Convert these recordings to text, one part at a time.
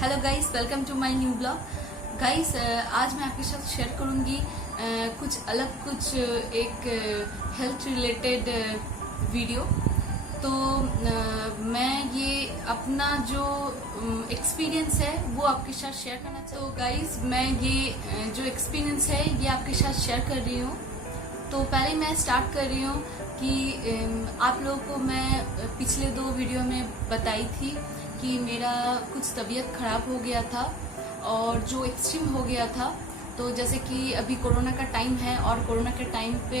Hello guys, welcome to my new blog. Guys, आज मैं आपके साथ शेयर करूंगी कुछ अलग, कुछ एक हेल्थ रिलेटेड वीडियो। तो मैं ये अपना जो एक्सपीरियंस है वो आपके साथ शेयर करना चाहती हूँ। तो गाइस, मैं ये जो एक्सपीरियंस है ये आपके साथ शेयर कर रही हूँ। तो पहले मैं स्टार्ट कर रही हूँ कि आप लोगों को मैं पिछले 2 वीडियो में बताई थी कि मेरा कुछ तबीयत खराब हो गया था और जो एक्सट्रीम हो गया था। तो जैसे कि अभी कोरोना का टाइम है और कोरोना के टाइम पे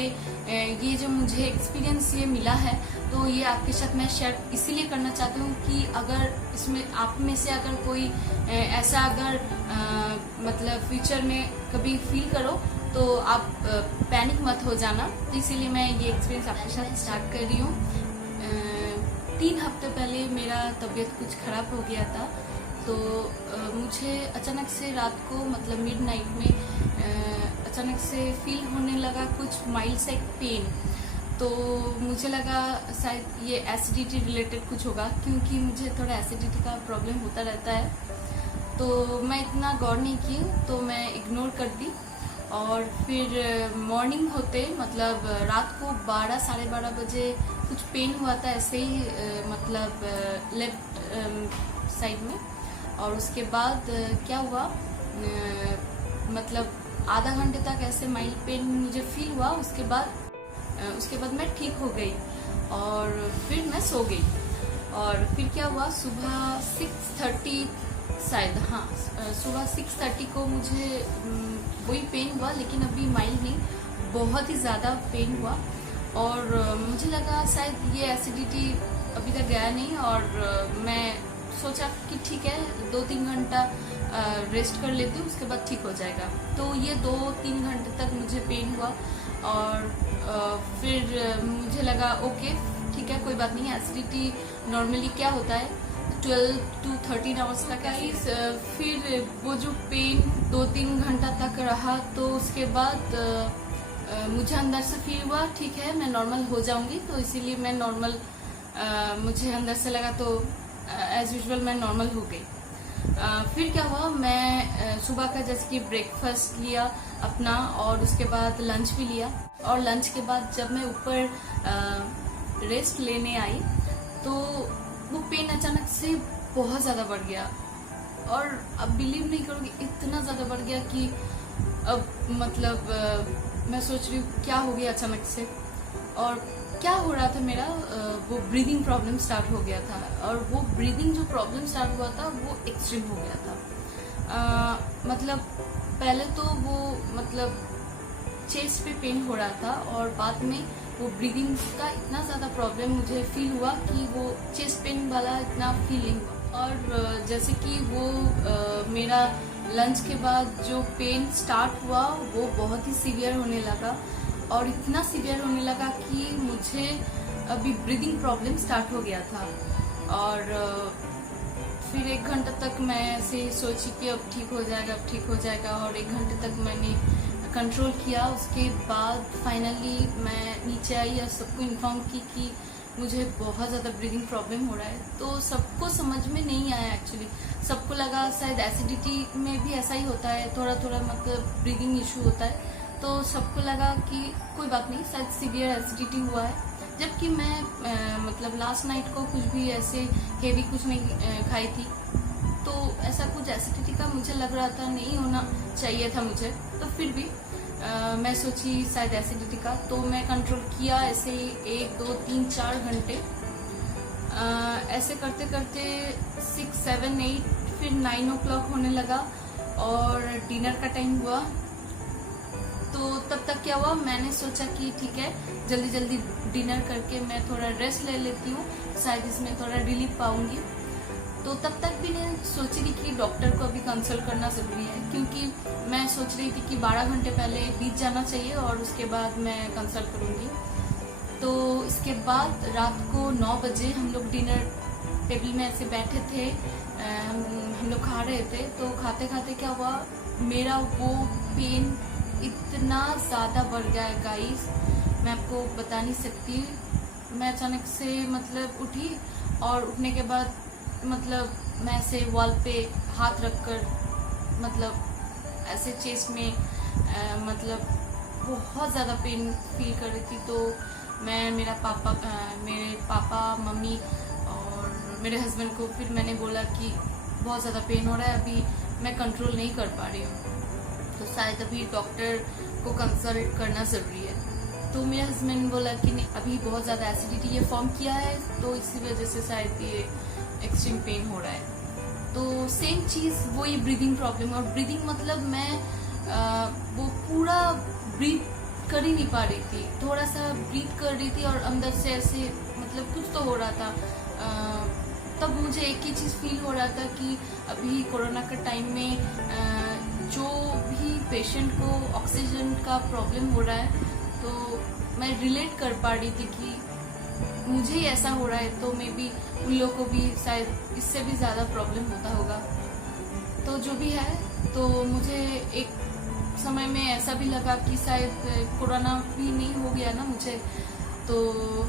ये जो मुझे एक्सपीरियंस ये मिला है, तो ये आपके साथ मैं शेयर इसीलिए करना चाहती हूँ कि अगर इसमें आप में से अगर कोई ऐसा अगर मतलब फ्यूचर में कभी फील करो तो आप पैनिक मत हो जाना। तो इसीलिए मैं ये एक्सपीरियंस आपके साथ स्टार्ट कर रही हूँ। 3 हफ्ते पहले मेरा तबीयत कुछ खराब हो गया था। तो मुझे अचानक से रात को मतलब मिडनाइट में अचानक से फील होने लगा कुछ माइल्ड से पेन। तो मुझे लगा शायद ये एसिडिटी रिलेटेड कुछ होगा, क्योंकि मुझे थोड़ा एसिडिटी का प्रॉब्लम होता रहता है। तो मैं इतना गौर नहीं की, तो मैं इग्नोर कर दी। और फिर मॉर्निंग होते मतलब रात को 12 साढ़े 12 बजे कुछ पेन हुआ था ऐसे ही मतलब लेफ्ट साइड में। और उसके बाद क्या हुआ, मतलब आधा घंटे तक ऐसे माइल्ड पेन मुझे फील हुआ। उसके बाद मैं ठीक हो गई और फिर मैं सो गई। और फिर क्या हुआ, सुबह 6:30 शायद, हाँ सुबह 6:30 को मुझे वही पेन हुआ, लेकिन अभी माइल्ड नहीं, बहुत ही ज़्यादा पेन हुआ। और मुझे लगा शायद ये एसिडिटी अभी तक गया नहीं। और मैं सोचा कि ठीक है 2-3 घंटा रेस्ट कर लेती हूँ, उसके बाद ठीक हो जाएगा। तो ये 2-3 घंटे तक मुझे पेन हुआ। और फिर मुझे लगा ओके ठीक है, कोई बात नहीं। एसिडिटी नॉर्मली क्या होता है 12 to 13 आवर्स का क्या। फिर वो जो पेन 2-3 घंटा तक रहा, तो उसके बाद मुझे अंदर से फील हुआ ठीक है मैं नॉर्मल हो जाऊंगी। तो इसीलिए मैं नॉर्मल मुझे अंदर से लगा, तो एज यूजुअल मैं नॉर्मल हो गई। फिर क्या हुआ, मैं सुबह का जैसे कि ब्रेकफास्ट लिया अपना, और उसके बाद लंच भी लिया। और लंच के बाद जब मैं ऊपर रेस्ट लेने आई, तो वो पेन अचानक से बहुत ज़्यादा बढ़ गया। और अब बिलीव नहीं करोगे, इतना ज़्यादा बढ़ गया कि अब मतलब मैं सोच रही हूँ क्या हो गया अचानक से। और क्या हो रहा था मेरा, वो ब्रीदिंग प्रॉब्लम स्टार्ट हो गया था। और वो ब्रीदिंग जो प्रॉब्लम स्टार्ट हुआ था वो एक्सट्रीम हो गया था। मतलब पहले तो वो मतलब चेस्ट पे पेन हो रहा था, और बाद में वो ब्रीदिंग का इतना ज़्यादा प्रॉब्लम मुझे फील हुआ कि वो चेस्ट पेन वाला इतना फीलिंग हुआ। और जैसे कि वो मेरा लंच के बाद जो पेन स्टार्ट हुआ वो बहुत ही सीवियर होने लगा। और इतना सीवियर होने लगा कि मुझे अभी ब्रीदिंग प्रॉब्लम स्टार्ट हो गया था। और फिर 1 घंटा तक मैं ऐसे सोची कि अब ठीक हो जाएगा, अब ठीक हो जाएगा। और 1 घंटे तक मैंने कंट्रोल किया। उसके बाद फाइनली मैं नीचे आई और सबको इन्फॉर्म की कि मुझे बहुत ज़्यादा ब्रीदिंग प्रॉब्लम हो रहा है। तो सबको समझ में नहीं आया एक्चुअली। सबको लगा शायद एसिडिटी में भी ऐसा ही होता है, थोड़ा थोड़ा मतलब ब्रीदिंग इशू होता है। तो सबको लगा कि कोई बात नहीं, शायद सीवियर एसिडिटी हुआ है। जबकि मैं मतलब लास्ट नाइट को कुछ भी ऐसे हेवी कुछ नहीं खाई थी। तो ऐसा कुछ एसिडिटी का मुझे लग रहा था, नहीं होना चाहिए था मुझे। तो फिर भी मैं सोची शायद एसिडिटी का। तो मैं कंट्रोल किया ऐसे 1, 2, 3, 4 घंटे ऐसे करते करते 6, 7, 8 फिर 9 o'clock होने लगा और डिनर का टाइम हुआ। तो तब तक क्या हुआ, मैंने सोचा कि ठीक है जल्दी जल्दी डिनर करके मैं थोड़ा रेस्ट ले लेती हूँ, शायद इसमें थोड़ा रिलीफ पाऊंगी। तो तब तक भी मैं सोची थी कि डॉक्टर को अभी कंसल्ट करना ज़रूरी है, क्योंकि मैं सोच रही थी कि 12 घंटे पहले बीत जाना चाहिए और उसके बाद मैं कंसल्ट करूँगी। तो इसके बाद रात को 9 बजे हम लोग डिनर टेबल में ऐसे बैठे थे, हम लोग खा रहे थे। तो खाते खाते क्या हुआ, मेरा वो पेन इतना ज़्यादा बढ़ गया है गाइस, मैं आपको बता नहीं सकती। मैं अचानक से मतलब उठी, और उठने के बाद मतलब मैं ऐसे वॉल पे हाथ रखकर मतलब ऐसे चेस्ट में मतलब बहुत ज़्यादा पेन फील कर रही थी। तो मैं मेरे पापा मम्मी और मेरे हस्बैंड को फिर मैंने बोला कि बहुत ज़्यादा पेन हो रहा है, अभी मैं कंट्रोल नहीं कर पा रही हूँ, तो शायद अभी डॉक्टर को कंसल्ट करना ज़रूरी है। तो मेरे हस्बैंड बोला कि नहीं, अभी बहुत ज़्यादा एसिडिटी ये फॉर्म किया है, तो इसी वजह से शायद ये एक्सट्रीम पेन हो रहा है। तो सेम चीज़ वही ब्रीदिंग प्रॉब्लम, और ब्रीदिंग मतलब मैं वो पूरा ब्रीथ कर ही नहीं पा रही थी, थोड़ा सा ब्रीथ कर रही थी और अंदर से ऐसे मतलब कुछ तो हो रहा था। तब मुझे एक ही चीज़ फील हो रहा था कि अभी कोरोना के टाइम में जो भी पेशेंट को ऑक्सीजन का प्रॉब्लम हो रहा है, तो मैं रिलेट कर पा रही थी कि मुझे ही ऐसा हो रहा है तो मे बी उन लोगों को भी शायद इससे भी ज़्यादा प्रॉब्लम होता होगा। तो जो भी है, तो मुझे एक समय में ऐसा भी लगा कि शायद कोरोना भी नहीं हो गया ना मुझे। तो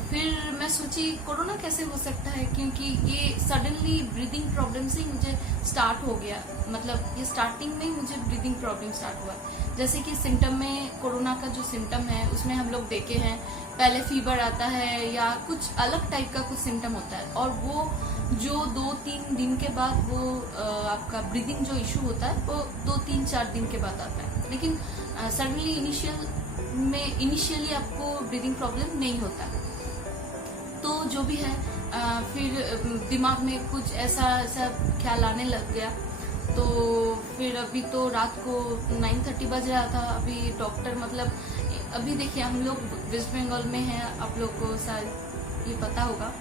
फिर मैं सोची कोरोना कैसे हो सकता है, क्योंकि ये सडनली ब्रीदिंग प्रॉब्लम से ही मुझे स्टार्ट हो गया, मतलब ये स्टार्टिंग में ही मुझे ब्रीदिंग प्रॉब्लम स्टार्ट हुआ। जैसे कि सिम्टम में कोरोना का जो सिम्टम है उसमें हम लोग देखे हैं, पहले फीवर आता है या कुछ अलग टाइप का कुछ सिम्टम होता है, और वो जो 2-3 दिन के बाद वो आपका ब्रीदिंग जो इशू होता है वो 2-3-4 दिन के बाद आता है। लेकिन सडनली इनिशियली आपको ब्रीदिंग प्रॉब्लम नहीं होता। तो जो भी है, फिर दिमाग में कुछ ऐसा ख्याल आने लग गया। तो फिर अभी तो रात को 9:30 बज रहा था। अभी डॉक्टर मतलब अभी देखिए हम लोग वेस्ट बंगाल में हैं, आप लोग को शायद ये पता होगा।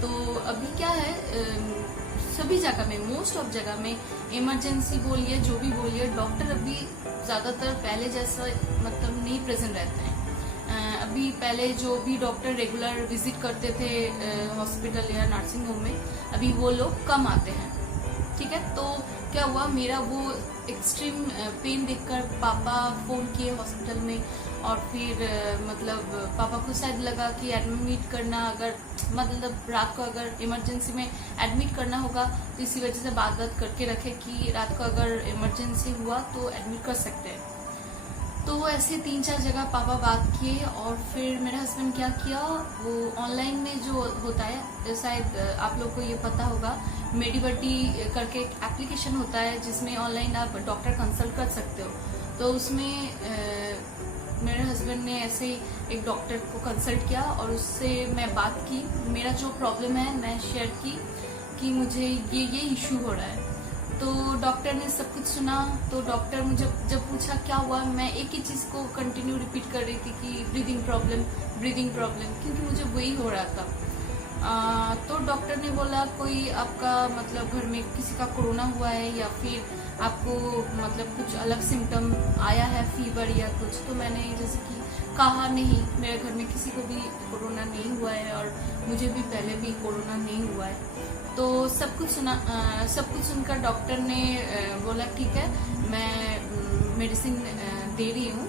तो अभी क्या है, सभी जगह में, मोस्ट ऑफ जगह में इमरजेंसी बोलिए जो भी बोलिए, डॉक्टर अभी ज़्यादातर पहले जैसा मतलब नहीं प्रेजेंट रहते हैं। अभी पहले जो भी डॉक्टर रेगुलर विजिट करते थे हॉस्पिटल या नर्सिंग होम में, अभी वो लोग कम आते हैं। ठीक है, तो क्या हुआ, मेरा वो एक्सट्रीम पेन देखकर पापा फ़ोन किए हॉस्पिटल में, और फिर मतलब पापा को शायद लगा कि एडमिट करना, अगर मतलब रात को अगर इमरजेंसी में एडमिट करना होगा तो इसी वजह से बात करके रखे कि रात को अगर इमरजेंसी हुआ तो एडमिट कर सकते हैं। तो वो ऐसे 3-4 जगह पापा बात किए, और फिर मेरे हस्बैंड क्या किया, वो ऑनलाइन में जो होता है, शायद आप लोग को ये पता होगा, मेडिबटी करके एक एप्लीकेशन होता है जिसमें ऑनलाइन आप डॉक्टर कंसल्ट कर सकते हो। तो उसमें मेरे हस्बैंड ने ऐसे एक डॉक्टर को कंसल्ट किया और उससे मैं बात की, मेरा जो प्रॉब्लम है मैं शेयर की कि मुझे ये इशू हो रहा है। तो डॉक्टर ने सब कुछ सुना। तो डॉक्टर मुझे जब पूछा क्या हुआ, मैं एक ही चीज़ को कंटिन्यू रिपीट कर रही थी कि ब्रीदिंग प्रॉब्लम, क्योंकि मुझे वही हो रहा था। तो डॉक्टर ने बोला कोई आपका मतलब घर में किसी का कोरोना हुआ है या फिर आपको मतलब कुछ अलग सिम्टम आया है, फीवर या कुछ। तो मैंने जैसे कि कहा नहीं, मेरे घर में किसी को भी कोरोना नहीं हुआ है और मुझे भी पहले भी कोरोना नहीं हुआ है। तो सब कुछ सुनकर डॉक्टर ने बोला ठीक है, मैं मेडिसिन दे रही हूँ,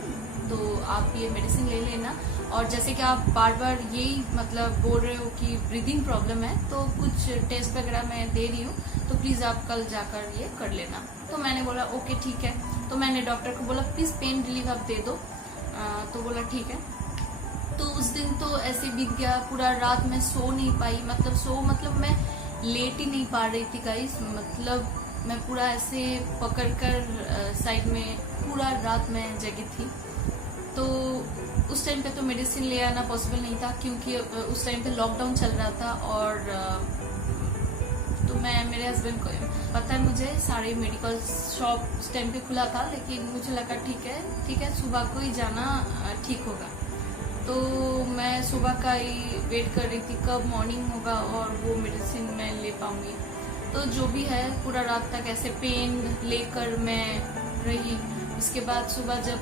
तो आप ये मेडिसिन ले लेना, और जैसे कि आप बार बार यही मतलब बोल रहे हो कि ब्रीदिंग प्रॉब्लम है, तो कुछ टेस्ट वगैरह मैं दे रही हूँ, तो प्लीज़ आप कल जाकर ये कर लेना। तो मैंने बोला ओके ठीक है। तो मैंने डॉक्टर को बोला प्लीज़ पेन रिलीफ आप दे दो। तो बोला ठीक है। तो उस दिन तो ऐसे बीत गया, पूरा रात मैं सो नहीं पाई, मतलब मैं लेट ही नहीं पा रही थी गाइस, मतलब मैं पूरा ऐसे पकड़कर साइड में पूरा रात मैं जगी थी। तो उस टाइम पे तो मेडिसिन ले आना पॉसिबल नहीं था, क्योंकि उस टाइम पे लॉकडाउन चल रहा था। और तो मैं मेरे हस्बैंड को पता है, मुझे सारे मेडिकल शॉप उस टाइम पे खुला था, लेकिन मुझे लगा ठीक है सुबह को ही जाना ठीक होगा। तो मैं सुबह का ही वेट कर रही थी कब मॉर्निंग होगा और वो मेडिसिन मैं ले पाऊंगी। तो जो भी है, पूरा रात तक ऐसे पेन लेकर मैं रही। इसके बाद सुबह जब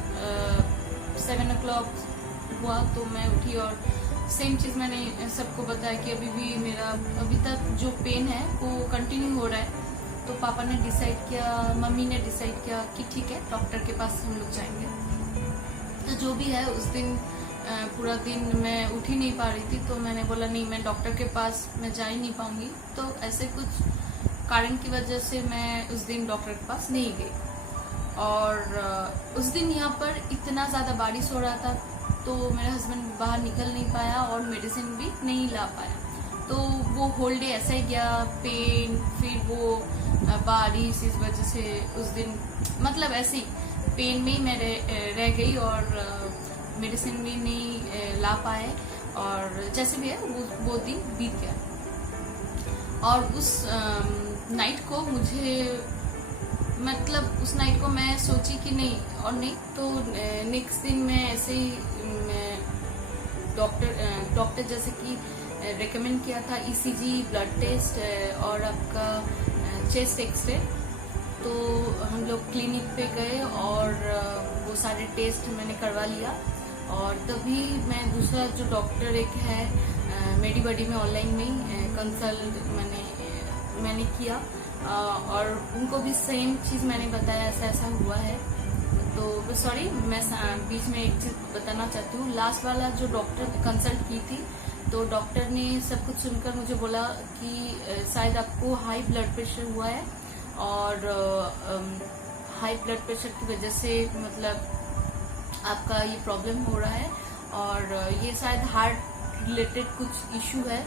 7 o'clock हुआ तो मैं उठी, और सेम चीज़ मैंने सबको बताया कि अभी तक जो पेन है वो कंटिन्यू हो रहा है। तो पापा ने डिसाइड किया, मम्मी ने डिसाइड किया कि ठीक है डॉक्टर के पास हम लोग जाएंगे। तो जो भी है, उस दिन पूरा दिन मैं उठ ही नहीं पा रही थी, तो मैंने बोला नहीं, मैं डॉक्टर के पास मैं जा ही नहीं पाऊंगी। तो ऐसे कुछ कारण की वजह से मैं उस दिन डॉक्टर के पास नहीं गई। और उस दिन यहाँ पर इतना ज़्यादा बारिश हो रहा था, तो मेरा हस्बैंड बाहर निकल नहीं पाया और मेडिसिन भी नहीं ला पाया। तो वो होल डे ऐसा ही गया, पेन, फिर वो बारिश, इस वजह से उस दिन मतलब ऐसे ही पेन में ही मैं रह गई और मेडिसिन भी नहीं ला पाए। और जैसे भी है वो दिन बीत गया। और उस नाइट को मुझे मतलब उस नाइट को मैं सोची कि नहीं, और नहीं तो नेक्स्ट दिन मैं ऐसे ही डॉक्टर जैसे कि रेकमेंड किया था ईसीजी, ब्लड टेस्ट और आपका चेस्ट एक्सरे। तो हम लोग क्लिनिक पे गए और वो सारे टेस्ट मैंने करवा लिया। और तभी मैं दूसरा जो डॉक्टर एक है मेडीबडी में ऑनलाइन में कंसल्ट मैंने किया और उनको भी सेम चीज़ मैंने बताया, ऐसा ऐसा हुआ है। तो सॉरी, मैं बीच में एक चीज़ बताना चाहती हूँ। लास्ट वाला जो डॉक्टर कंसल्ट की थी, तो डॉक्टर ने सब कुछ सुनकर मुझे बोला कि शायद आपको हाई ब्लड प्रेशर हुआ है और हाई ब्लड प्रेशर की वजह से मतलब आपका ये प्रॉब्लम हो रहा है और ये शायद हार्ट रिलेटेड कुछ इशू है।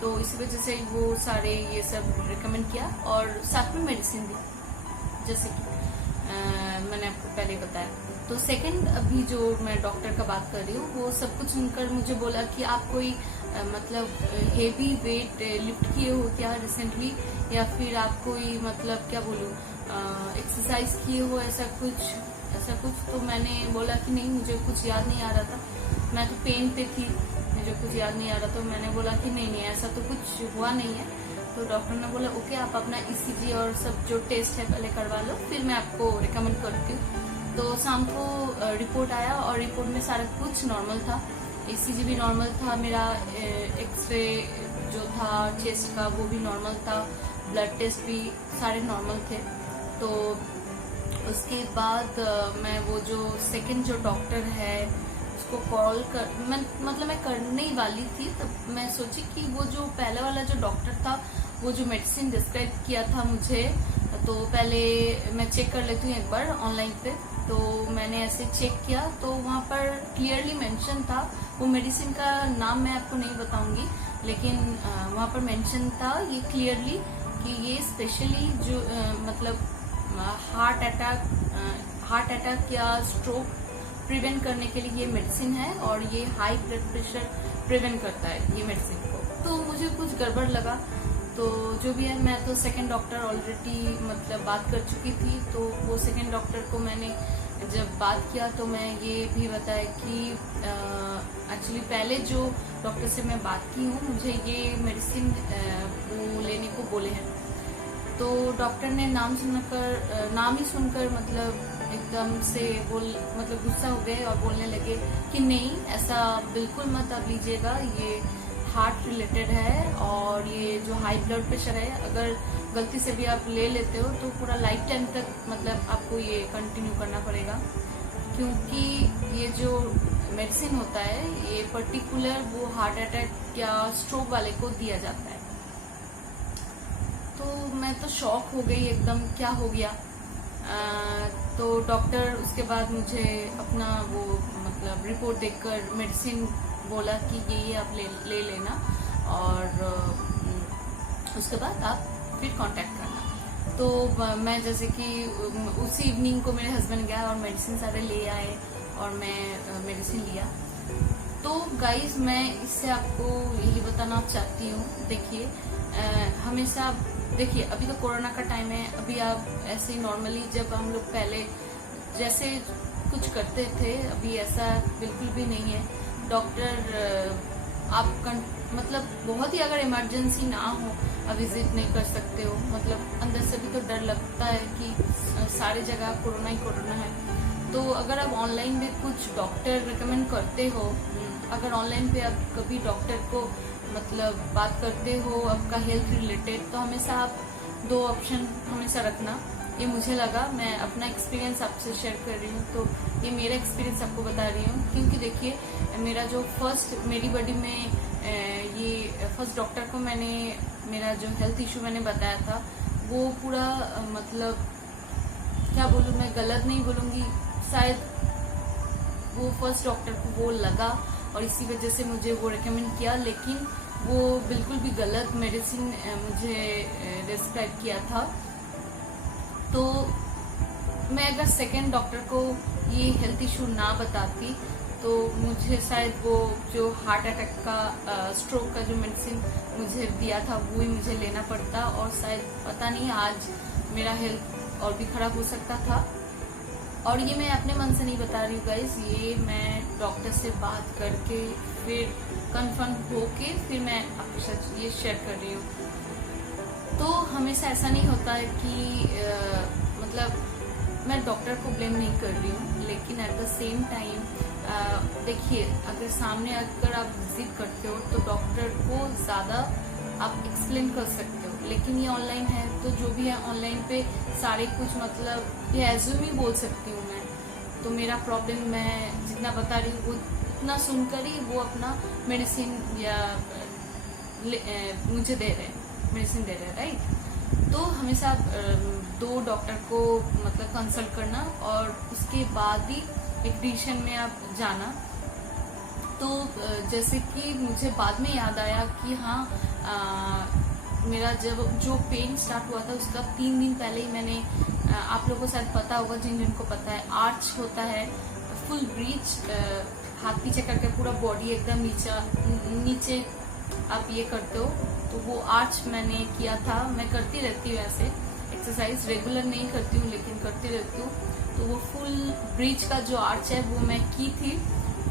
तो इसी वजह से वो सारे ये सब रिकमेंड किया और साथ में मेडिसिन दी, जैसे कि मैंने आपको पहले बताया। तो सेकंड अभी जो मैं डॉक्टर का बात कर रही हूँ, वो सब कुछ सुनकर मुझे बोला कि आप कोई मतलब हेवी वेट लिफ्ट किए हो क्या रिसेंटली, या फिर आप कोई मतलब क्या बोलूँ एक्सरसाइज किए हो, ऐसा कुछ। तो मैंने बोला कि नहीं, मुझे कुछ याद नहीं आ रहा था, मैं तो पेन पे थी, मुझे कुछ याद नहीं आ रहा। तो मैंने बोला कि नहीं ऐसा तो कुछ हुआ नहीं है। तो डॉक्टर ने बोला ओके, आप अपना ईसीजी और सब जो टेस्ट है पहले करवा लो, फिर मैं आपको रिकमेंड करती हूँ। तो शाम को रिपोर्ट आया और रिपोर्ट में सारा कुछ नॉर्मल था। ईसीजी भी नॉर्मल था, मेरा एक्सरे जो था चेस्ट का वो भी नॉर्मल था, ब्लड टेस्ट भी सारे नॉर्मल थे। तो उसके बाद मैं वो जो सेकंड जो डॉक्टर है उसको कॉल कर मैं करने ही वाली थी। तब मैं सोची कि वो जो पहले वाला जो डॉक्टर था, वो जो मेडिसिन डिस्क्राइब किया था मुझे, तो पहले मैं चेक कर लेती हूँ एक बार ऑनलाइन पे। तो मैंने ऐसे चेक किया तो वहाँ पर क्लियरली मेंशन था, वो मेडिसिन का नाम मैं आपको नहीं बताऊंगी, लेकिन वहाँ पर मेंशन था ये क्लियरली कि ये स्पेशली जो मतलब हार्ट अटैक या स्ट्रोक प्रिवेंट करने के लिए ये मेडिसिन है और ये हाई ब्लड प्रेशर प्रिवेंट करता है ये मेडिसिन को। तो मुझे कुछ गड़बड़ लगा। तो जो भी है, मैं तो सेकंड डॉक्टर ऑलरेडी मतलब बात कर चुकी थी। तो वो सेकंड डॉक्टर को मैंने जब बात किया तो मैं ये भी बताया कि एक्चुअली पहले जो डॉक्टर से मैं बात की हूँ, मुझे ये मेडिसिन वो लेने को बोले हैं। तो डॉक्टर ने नाम ही सुनकर मतलब एकदम से मतलब गुस्सा हो गए और बोलने लगे कि नहीं, ऐसा बिल्कुल मत आप लीजिएगा, ये हार्ट रिलेटेड है और ये जो हाई ब्लड प्रेशर है, अगर गलती से भी आप ले लेते हो तो पूरा लाइफ टाइम तक मतलब आपको ये कंटिन्यू करना पड़ेगा, क्योंकि ये जो मेडिसिन होता है ये पर्टिकुलर वो हार्ट अटैक या स्ट्रोक वाले को दिया जाता है। तो मैं तो शॉक हो गई एकदम, क्या हो गया। तो डॉक्टर उसके बाद मुझे अपना वो मतलब रिपोर्ट देखकर मेडिसिन बोला कि ये आप ले लेना और उसके बाद आप फिर कांटेक्ट करना। तो मैं जैसे कि उसी इवनिंग को मेरे हस्बैंड गया और मेडिसिन सारे ले आए और मैं मेडिसिन लिया। तो गाइज, मैं इससे आपको यही बताना चाहती हूँ, देखिए हमेशा देखिए अभी तो कोरोना का टाइम है, अभी आप ऐसे नॉर्मली जब हम लोग पहले जैसे कुछ करते थे, अभी ऐसा बिल्कुल भी नहीं है। डॉक्टर आप मतलब बहुत ही अगर इमरजेंसी ना हो आप विजिट नहीं कर सकते हो, मतलब अंदर से भी तो डर लगता है कि सारी जगह कोरोना ही कोरोना है। तो अगर आप ऑनलाइन में कुछ डॉक्टर रिकमेंड करते हो, अगर ऑनलाइन पे आप कभी डॉक्टर को मतलब बात करते हो आपका हेल्थ रिलेटेड, तो हमेशा आप दो ऑप्शन हमेशा रखना। ये मुझे लगा, मैं अपना एक्सपीरियंस आपसे शेयर कर रही हूँ, तो ये मेरा एक्सपीरियंस आपको बता रही हूँ। क्योंकि देखिए मेरा जो फर्स्ट मेडीबडी में ये फर्स्ट डॉक्टर को मैंने मेरा जो हेल्थ इशू मैंने बताया था, वो पूरा मतलब क्या बोलूँ, मैं गलत नहीं बोलूँगी, शायद वो फर्स्ट डॉक्टर को वो लगा और इसी वजह से मुझे वो रेकमेंड किया, लेकिन वो बिल्कुल भी गलत मेडिसिन मुझे डिस्क्राइब किया था। तो मैं अगर सेकेंड डॉक्टर को ये हेल्थ इशू ना बताती तो मुझे शायद वो जो हार्ट अटैक का स्ट्रोक का जो मेडिसिन मुझे दिया था वो ही मुझे लेना पड़ता, और शायद पता नहीं आज मेरा हेल्थ और भी खराब हो सकता था। और ये मैं अपने मन से नहीं बता रही हूँ गाइस, ये मैं डॉक्टर से बात करके फिर कंफर्म होके फिर मैं आपके साथ ये शेयर कर रही हूँ। तो हमेशा ऐसा नहीं होता है कि मतलब मैं डॉक्टर को ब्लेम नहीं कर रही हूँ, लेकिन एट द सेम टाइम देखिए, अगर सामने अगर आप विजिट करते हो तो डॉक्टर को ज़्यादा आप एक्सप्लेन कर सकते हो, लेकिन ये ऑनलाइन है तो जो भी है ऑनलाइन पे सारे कुछ मतलब ये एज्यूम ही बोल सकती हूँ मैं। तो मेरा प्रॉब्लम मैं जितना बता रही हूँ वो उतना सुनकर ही वो अपना मेडिसिन या मुझे दे रहे हैं, मेडिसिन दे रहे हैं, राइट। तो हमेशा दो डॉक्टर को मतलब कंसल्ट करना और उसके बाद ही एक डिसीजन में आप जाना। तो जैसे कि मुझे बाद में याद आया कि हाँ, मेरा जब जो पेन स्टार्ट हुआ था उसका 3 दिन पहले ही मैंने आप लोगों को शायद पता होगा, जिनको पता है, आर्च होता है, फुल ब्रीच, हाथ पीछे करके पूरा बॉडी एकदम नीचे आप ये करते हो, तो वो आर्च मैंने किया था। मैं करती रहती हूँ ऐसे एक्सरसाइज, रेगुलर नहीं करती हूँ लेकिन करती रहती हूँ। तो वो फुल ब्रीच का जो आर्च है वो मैं की थी,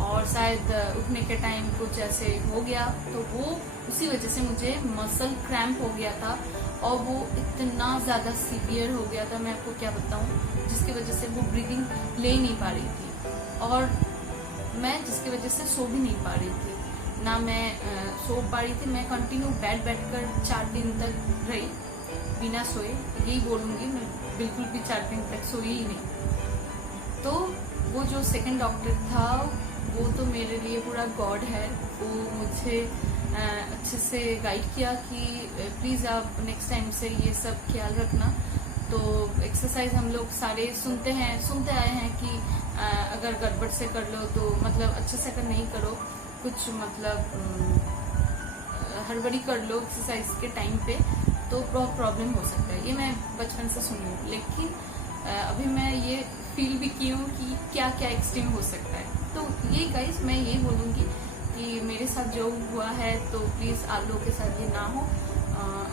और शायद उठने के टाइम कुछ ऐसे हो गया, तो वो उसी वजह से मुझे मसल क्रैम्प हो गया था, और वो इतना ज्यादा सीवियर हो गया था, मैं आपको क्या बताऊं, जिसकी वजह से वो ब्रीदिंग ले ही नहीं पा रही थी, और मैं जिसकी वजह से सो भी नहीं पा रही थी, ना मैं सो पा रही थी। मैं कंटिन्यू बैठकर 4 दिन तक रही बिना सोए, यही बोलूंगी, मैं बिल्कुल भी 4 दिन तक सोई ही नहीं। तो वो जो सेकंड डॉक्टर था वो तो मेरे लिए पूरा गॉड है, वो मुझे अच्छे से गाइड किया कि प्लीज आप नेक्स्ट टाइम से ये सब ख्याल रखना। तो एक्सरसाइज हम लोग सारे सुनते आए हैं कि अगर गड़बड़ से कर लो तो मतलब अच्छे से अगर नहीं करो, कुछ मतलब हड़बड़ी कर लो एक्सरसाइज के टाइम पे तो बहुत प्रॉब्लम हो सकता है। ये मैं बचपन से सुनी हूँ, लेकिन अभी मैं ये फील भी की हूँ कि क्या क्या एक्सट्रीम हो सकता है। तो ये गाइस मैं यही बोलूँगी कि मेरे साथ जो हुआ है तो प्लीज़ आप लोगों के साथ ये ना हो।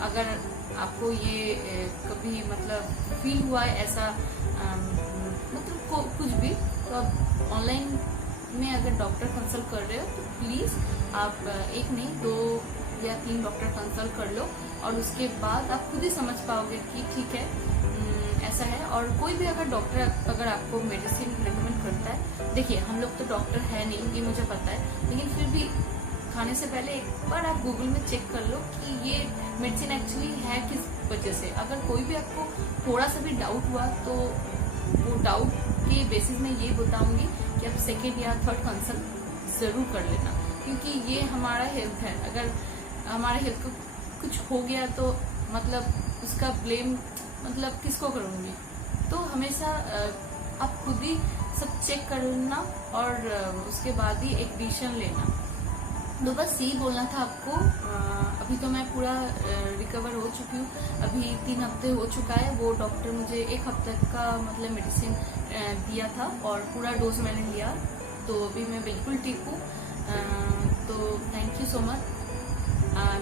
अगर आपको ये कभी मतलब फील हुआ है ऐसा मतलब कुछ भी, तो आप ऑनलाइन में अगर डॉक्टर कंसल्ट कर रहे हो तो प्लीज़ आप 1 नहीं 2 या 3 डॉक्टर कंसल्ट कर लो, और उसके बाद आप खुद ही समझ पाओगे कि ठीक है ऐसा है। और कोई भी अगर डॉक्टर अगर आपको मेडिसिन रेकमेंड करता है, देखिए हम लोग तो डॉक्टर है नहीं, ये मुझे पता है, लेकिन फिर भी खाने से पहले एक बार आप गूगल में चेक कर लो कि ये मेडिसिन एक्चुअली है किस वजह से। अगर कोई भी आपको थोड़ा सा भी डाउट हुआ तो वो डाउट के बेसिस में ये बताऊंगी कि आप 2nd या 3rd कंसल्ट जरूर कर लेना, क्योंकि ये हमारा हेल्थ है। अगर हमारे हेल्थ को कुछ हो गया तो मतलब उसका ब्लेम मतलब किसको करूंगी। तो हमेशा आप खुद ही सब चेक करना और उसके बाद ही एक डिसीजन लेना। तो बस यही बोलना था आपको। अभी तो मैं पूरा रिकवर हो चुकी हूँ, अभी 3 हफ्ते हो चुका है। वो डॉक्टर मुझे 1 हफ्ते का मतलब मेडिसिन दिया था और पूरा डोज मैंने लिया, तो अभी मैं बिल्कुल ठीक हूँ। तो थैंक यू सो मच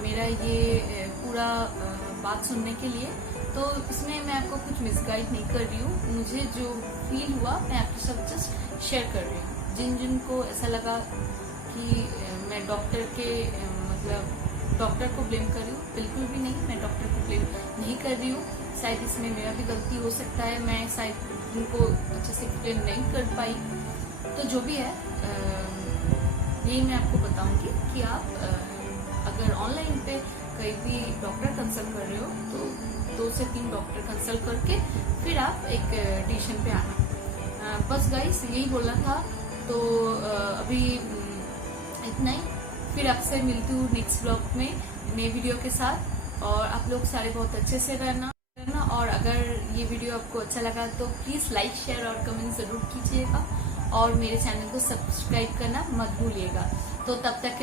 मेरा ये पूरा बात सुनने के लिए। तो इसमें मैं आपको कुछ मिसगाइड नहीं कर रही हूँ, मुझे जो फील हुआ मैं आपके साथ जस्ट शेयर कर रही हूँ। जिनको ऐसा लगा कि मैं डॉक्टर के मतलब डॉक्टर को ब्लेम कर रही हूँ, बिल्कुल भी नहीं, मैं डॉक्टर को ब्लेम नहीं कर रही हूँ। शायद इसमें मेरा भी गलती हो सकता है, मैं शायद उनको अच्छे से एक्सप्लेन नहीं कर पाई। तो जो भी है यही मैं आपको बताऊंगी कि आप अगर ऑनलाइन पे कहीं भी डॉक्टर कंसल्ट कर रहे हो तो 2 से 3 डॉक्टर कंसल्ट करके फिर आप एक डिसीजन पे आना। बस गाइस यही बोलना था। तो अभी इतना ही, फिर आपसे मिलती हूँ नेक्स्ट ब्लॉग में नए वीडियो के साथ। और आप लोग सारे बहुत अच्छे से रहना और अगर ये वीडियो आपको अच्छा लगा तो प्लीज लाइक, शेयर और कमेंट जरूर कीजिएगा और मेरे चैनल को सब्सक्राइब करना मत भूलिएगा। तो तब तक